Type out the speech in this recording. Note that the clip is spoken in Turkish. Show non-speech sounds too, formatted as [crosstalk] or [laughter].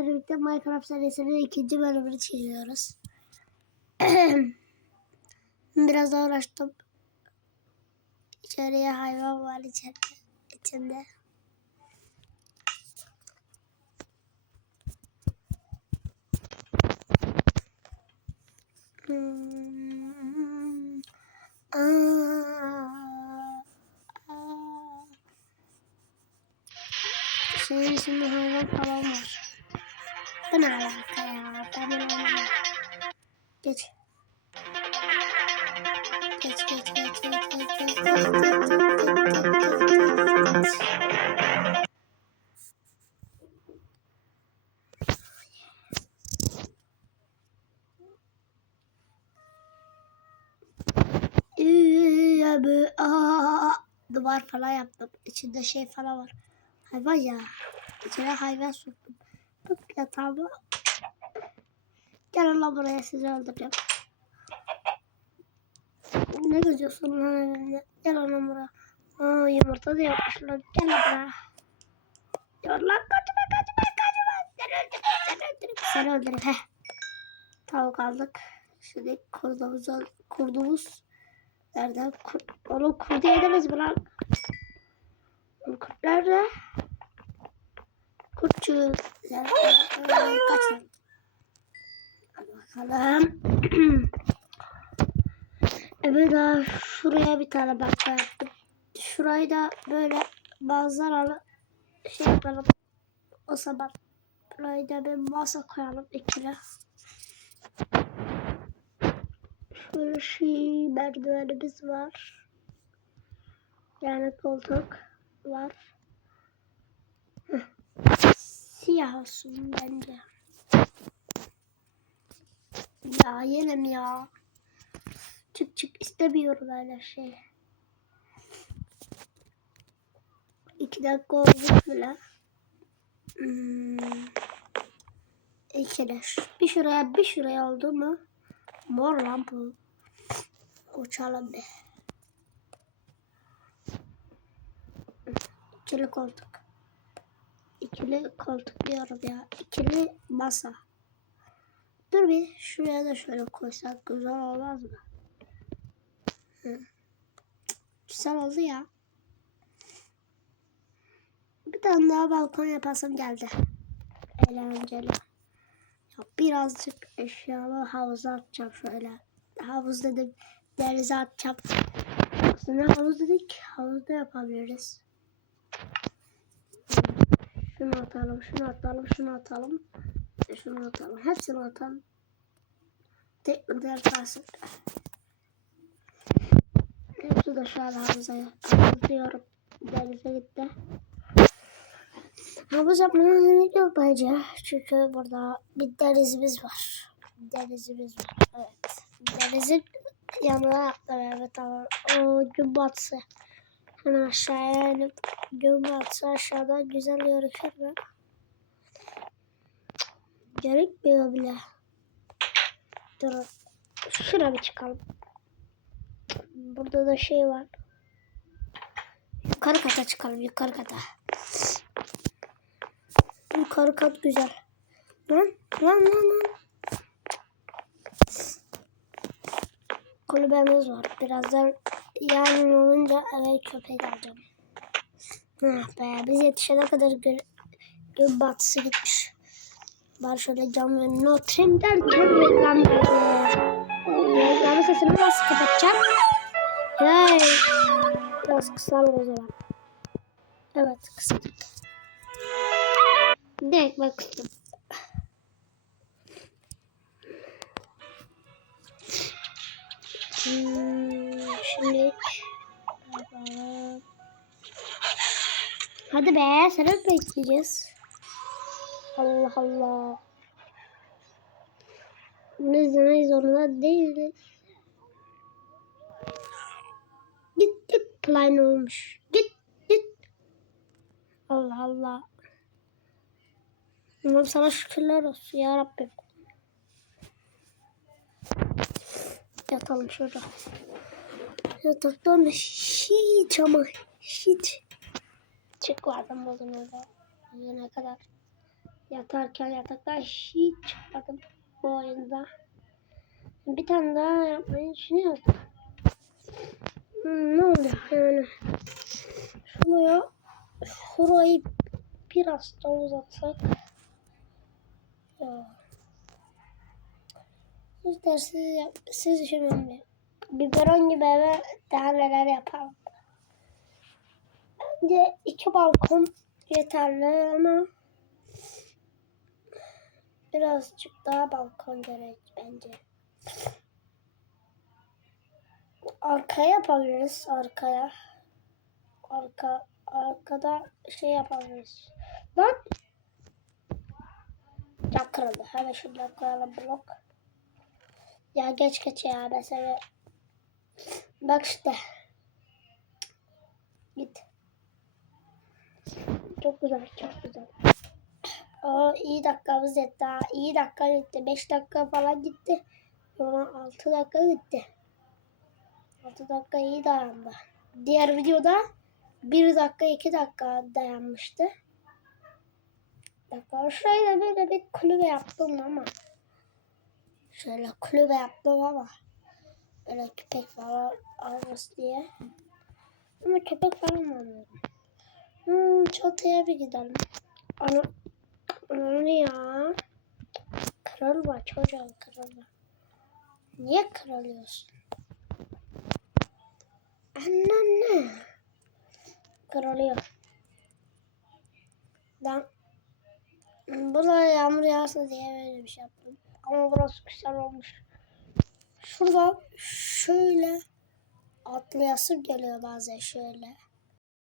Birlikte Minecraft serisinin ikinci bölümünü çekiyoruz. [clears throat] Biraz daha uğraştım. İçeriye hayvan var içeride. içinde. Hmm. Aa, içinde hayvan falan var. Bu ne alaka ya? Ben bunu anlamadım. Geç. Geç geç geç geç geç geç geç geç geç geç Duvar falan yaptım. İçinde şey falan var. Hayvan ya. İçine hayvan soktum. Bak yatağıma. Gel lan buraya sizi öldüreceğim. Ne gözüyorsun lan evimde? Gel lan buraya. Aa yumurta da yapmışlar. Gel buraya. Dur lan kaçma kaçma kaçma. Seni öldürürüm seni öldürürüm. Seni öldürürüm. Heh. Tavuk aldık. Şimdi kurdumuz, kurdumuz. Nerede? Kur, oğlum kurdu yediniz mi lan? Kurt nerede? Kurtçu. Sen, Ay, kaç bakalım. [clears throat] evet daha şuraya bir tane banka yaptım. Şurayı da böyle manzaralı şey yapalım. O zaman burayı da bir masa koyalım ikili. Şöyle şey merdivenimiz var. Yani koltuk var. Heh. Siyah olsun bence. Ya yenem ya. Çık çık istemiyorum öyle şey. İki dakika olmuş bile. Hmm. İki de. Bir şuraya bir şuraya oldu mu? Mor lan. Uçalım bir. İkili koltuk. İkili koltuk diyorum ya. İkili masa. Dur bir şuraya da şöyle koysak güzel olmaz mı? Hı. Güzel oldu ya. Bir tane daha balkon yapasım geldi. Eğlenceli. Ya birazcık eşyalı havuza atacağım şöyle. Havuz dedim denize atacağım. Aslında havuz dedik havuzda yapabiliriz. Şunu atalım, şunu atalım, şunu atalım. ve Şunu atalım. Hepsini atalım. Teknikler kalsın. Hepsi de şu an havuza atlıyorum. Denize gitti. Havuz yapmaya gerek yok. Çünkü burada bir denizimiz var. Denizimiz var. Evet. Denizin yanına yaptım evet ama o gün batsı. Hemen aşağıya inip gün batsı aşağıdan güzel görünür mü? Gerekmiyor bile. Dur. Şuna bir çıkalım. Burada da şey var. Yukarı kata çıkalım. Yukarı kata. Yukarı kat güzel. Lan lan lan lan. Kulübemiz var. Birazdan yarın olunca eve köpek alacağım. Ah be biz yetişene kadar gün, gün batısı gitmiş. Bari şöyle cam önüne oturayım derken reklam. Reklamın sesini nasıl kapatacağım? Hey. Biraz kısalım o zaman. Evet kısalım. Direkt bak kıstım. Hmm, bakalım. Hadi be mi bekleyeceğiz? Allah Allah. Bunu izlemek zorunda değiliz. Git git plan olmuş. Git git. Allah Allah. Allah'ım sana şükürler olsun ya Rabbim. Yatalım şurada. Yataktan hiç ama hiç. Çık vardım bozun orada. Yine kadar. Yatarken yatakta hiç çıkmadım bu oyunda. Bir tane daha yapmayı düşünüyorum. Hmm, ne oluyor yani? Şuraya, şurayı biraz da uzatsak. Ya. Siz dersiniz yap, siz düşünün bir. Biberon gibi eve daha neler yapalım. Bence iki balkon yeterli ama birazcık daha balkon gerek bence. Arkaya yapabiliriz arkaya. Arka arkada şey yapabiliriz. Lan ya kırıldı. Hemen şuradan koyalım blok. Ya geç geç ya mesela. Bak işte. Git. Çok güzel, çok güzel. Aa, iyi dakikamız yetti. Daha iyi dakika gitti. 5 dakika falan gitti. Sonra 6 dakika gitti. 6 dakika iyi dayandı. Diğer videoda 1 dakika 2 dakika dayanmıştı. Dakika şöyle böyle bir kulübe yaptım ama. Şöyle kulübe yaptım ama. Böyle köpek falan alırız diye. Ama köpek falan almıyorum. Hmm, çatıya bir gidelim. Ana, ana ne ya? Kırılma çocuğum kırılma. Niye kırılıyorsun? Anne Kırılıyor. Ben burada yağmur yağsa diye böyle bir şey yaptım. Ama burası güzel olmuş. Şuradan şöyle atlayasım geliyor bazen şöyle.